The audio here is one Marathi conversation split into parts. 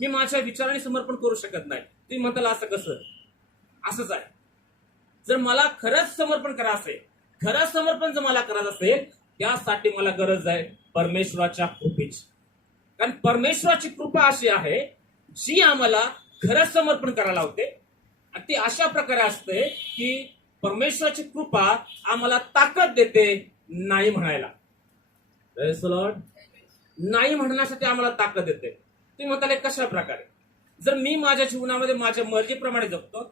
मी माझ्या विचाराने समर्पण करू शकत नाही. तुम्ही म्हणताल असं कसं? असंच आहे. जर मला खरंच समर्पण करायचं असेल, खरंच समर्पण जर मला करायचं असेल, त्यासाठी मला गरज आहे परमेश्वराच्या कृपेची. कारण परमेश्वराची कृपा अशी आहे जी आम्हाला खरंच समर्पण करायला लावते. आणि ती अशा प्रकारे असते की परमेश्वराची कृपा आम्हाला ताकद देते नाही म्हणायला. Praise the Lord. नाही म्हणण्यासाठी आम्हाला ताकद देते. तुम्ही म्हणताल कशा प्रकारे? जर मी माझ्या जीवनामध्ये माझ्या मर्जीप्रमाणे जगतो,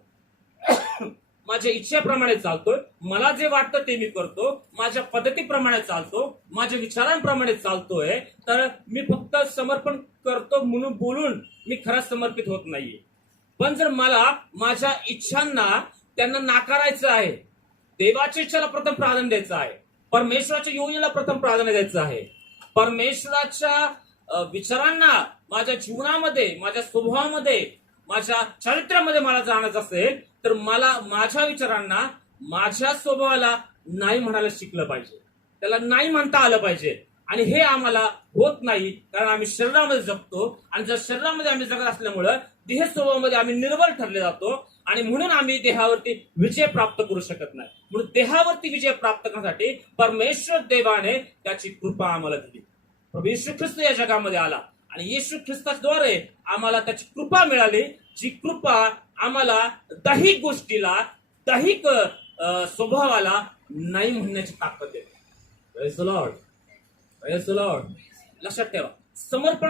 माझ्या इच्छेप्रमाणे चालतोय, मला जे वाटतं ते मी करतो, माझ्या पद्धतीप्रमाणे चालतो, माझ्या विचारांप्रमाणे चालतोय, तर मी फक्त समर्पण करतो म्हणून बोलून मी खरंच समर्पित होत नाहीये. पण जर मला माझ्या इच्छांना त्यांना नाकारायचं आहे, देवाच्या इच्छेला प्रथम प्राधान्य द्यायचं आहे, परमेश्वराच्या योजनेला प्रथम प्राधान्य द्यायचं आहे, परमेश्वराच्या विचारांना माझ्या जीवनामध्ये, माझ्या स्वभावामध्ये, माझ्या चरित्रामध्ये मला जाणायचं असेल, तर मला माझ्या विचारांना, माझ्या स्वभावाला नाही म्हणायला शिकलं पाहिजे. त्याला नाही म्हणता आलं पाहिजे. आणि हे आम्हाला होत नाही, कारण आम्ही शरीरामध्ये जगतो. आणि जर शरीरामध्ये आम्ही जगत असल्यामुळं देह स्वभावामध्ये आम्ही निर्बल ठरले जातो. आणि म्हणून आम्ही देहावरती विजय प्राप्त करू शकत नाही. म्हणून देहावरती विजय प्राप्त करण्यासाठी परमेश्वर देवाने त्याची कृपा आम्हाला दिली. प्रभू येशू ख्रिस्त या जगामध्ये आला आणि येशू ख्रिस्ताद्वारे आम्हाला त्याची कृपा मिळाली, जी कृपा आम्हाला दैहिक गोष्टीला, दैहिक स्वभावाला नाही म्हणण्याची ताकद देते. Praise the Lord. Praise the Lord. लक्षात ठेवा, समर्पण